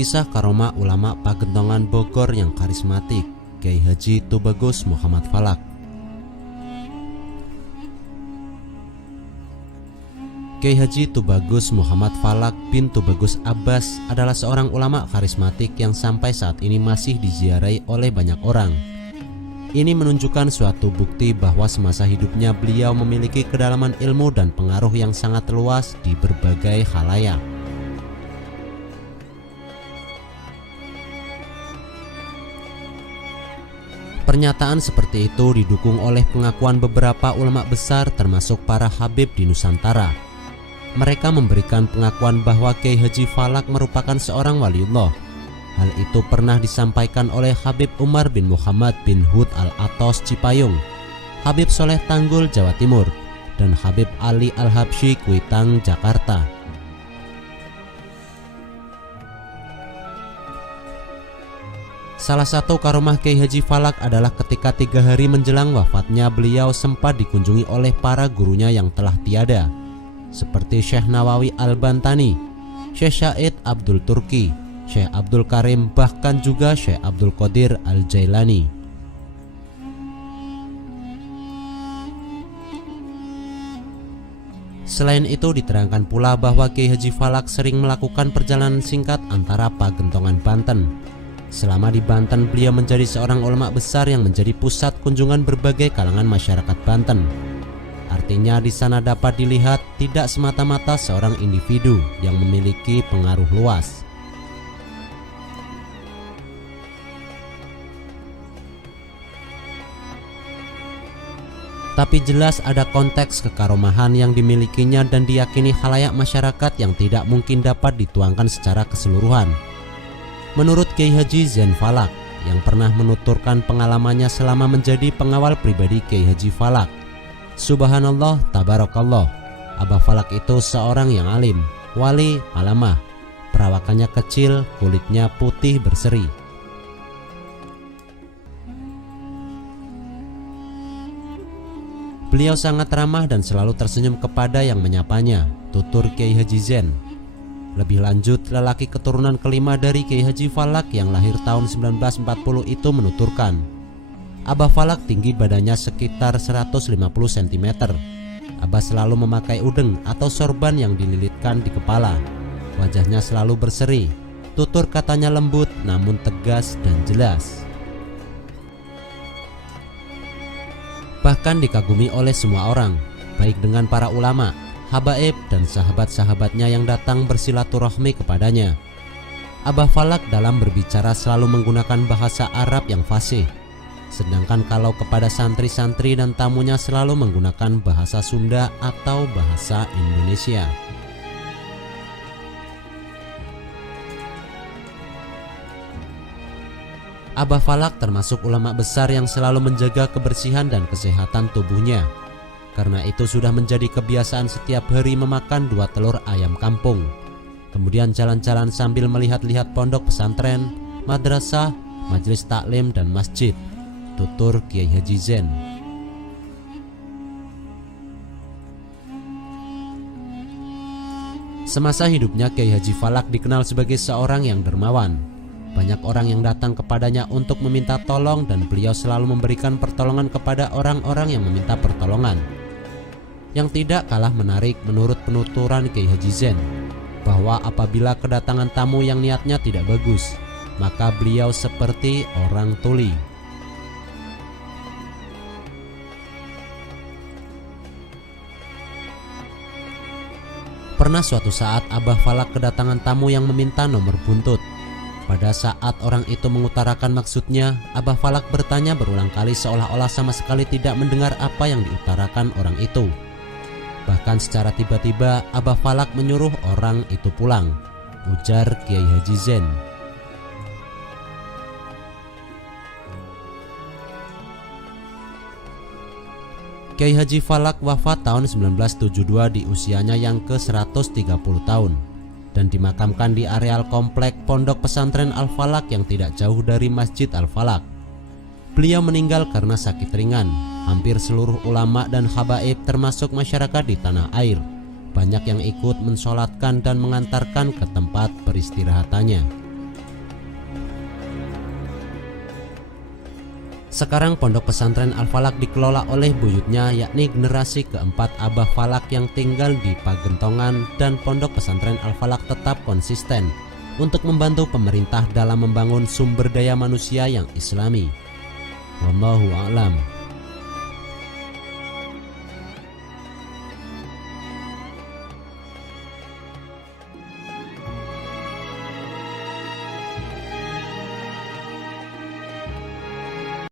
Kisah karomah ulama Pagentongan Bogor yang karismatik, Kiai Haji Tubagus Muhammad Falak. Kiai Haji Tubagus Muhammad Falak bin Tubagus Abbas adalah seorang ulama karismatik yang sampai saat ini masih diziarahi oleh banyak orang. Ini menunjukkan suatu bukti bahwa semasa hidupnya beliau memiliki kedalaman ilmu dan pengaruh yang sangat luas di berbagai khalayak. Pernyataan seperti itu didukung oleh pengakuan beberapa ulama besar termasuk para habib di Nusantara. Mereka memberikan pengakuan bahwa Kiai Haji Falak merupakan seorang waliullah. Hal itu pernah disampaikan oleh Habib Umar bin Muhammad bin Hud Al-Atos Cipayung, Habib Soleh Tanggul Jawa Timur, dan Habib Ali Al-Habsyi Kuitang Jakarta. Salah satu karomah Kiai Haji Falak adalah ketika 3 hari menjelang wafatnya beliau sempat dikunjungi oleh para gurunya yang telah tiada, seperti Syekh Nawawi Al-Bantani, Syekh Syahid Abdul Turki, Syekh Abdul Karim, bahkan juga Syekh Abdul Qadir Al-Jailani. Selain itu diterangkan pula bahwa Kiai Haji Falak sering melakukan perjalanan singkat antara Pagentongan Banten. Selama di Banten, beliau menjadi seorang ulama besar yang menjadi pusat kunjungan berbagai kalangan masyarakat Banten. Artinya di sana dapat dilihat tidak semata-mata seorang individu yang memiliki pengaruh luas. Tapi jelas ada konteks kekaromahan yang dimilikinya dan diyakini khalayak masyarakat yang tidak mungkin dapat dituangkan secara keseluruhan. Menurut Kiai Haji Zain Falak yang pernah menuturkan pengalamannya selama menjadi pengawal pribadi Kiai Haji Falak, subhanallah tabarakallah, Abah Falak itu seorang yang alim, wali, alamah, perawakannya kecil, kulitnya putih berseri. Beliau sangat ramah dan selalu tersenyum kepada yang menyapanya, tutur Kiai Haji Zain. Lebih lanjut, lelaki keturunan kelima dari Kiai Haji Falak yang lahir tahun 1940 itu menuturkan, Abah Falak tinggi badannya sekitar 150 cm. Abah selalu memakai udeng atau sorban yang dililitkan di kepala. Wajahnya selalu berseri. Tutur katanya lembut namun tegas dan jelas. Bahkan dikagumi oleh semua orang, baik dengan para ulama, habaib dan sahabat-sahabatnya yang datang bersilaturahmi kepadanya. Abah Falak dalam berbicara selalu menggunakan bahasa Arab yang fasih, sedangkan kalau kepada santri-santri dan tamunya selalu menggunakan bahasa Sunda atau bahasa Indonesia. Abah Falak termasuk ulama besar yang selalu menjaga kebersihan dan kesehatan tubuhnya. Karena itu sudah menjadi kebiasaan setiap hari memakan 2 telur ayam kampung. Kemudian jalan-jalan sambil melihat-lihat pondok pesantren, madrasah, majelis taklim dan masjid, tutur Kiai Haji Zain. Semasa hidupnya Kiai Haji Falak dikenal sebagai seorang yang dermawan. Banyak orang yang datang kepadanya untuk meminta tolong dan beliau selalu memberikan pertolongan kepada orang-orang yang meminta pertolongan. Yang tidak kalah menarik menurut penuturan Kiai Haji Zain, bahwa apabila kedatangan tamu yang niatnya tidak bagus, maka beliau seperti orang tuli. Pernah suatu saat Abah Falak kedatangan tamu yang meminta nomor buntut. Pada saat orang itu mengutarakan maksudnya, Abah Falak bertanya berulang kali seolah-olah sama sekali tidak mendengar apa yang diutarakan orang itu. Bahkan secara tiba-tiba Abah Falak menyuruh orang itu pulang, ujar Kiai Haji Zain. Kiai Haji Falak wafat tahun 1972 di usianya yang ke-130 tahun dan dimakamkan di areal komplek Pondok Pesantren Al-Falak yang tidak jauh dari Masjid Al-Falak. Beliau meninggal karena sakit ringan. Hampir seluruh ulama dan habaib termasuk masyarakat di tanah air banyak yang ikut mensolatkan dan mengantarkan ke tempat peristirahatannya. Sekarang pondok pesantren Al-Falak dikelola oleh buyutnya, yakni generasi keempat Abah Falak yang tinggal di Pagentongan, dan pondok pesantren Al-Falak tetap konsisten untuk membantu pemerintah dalam membangun sumber daya manusia yang islami. Wallahu a'lam.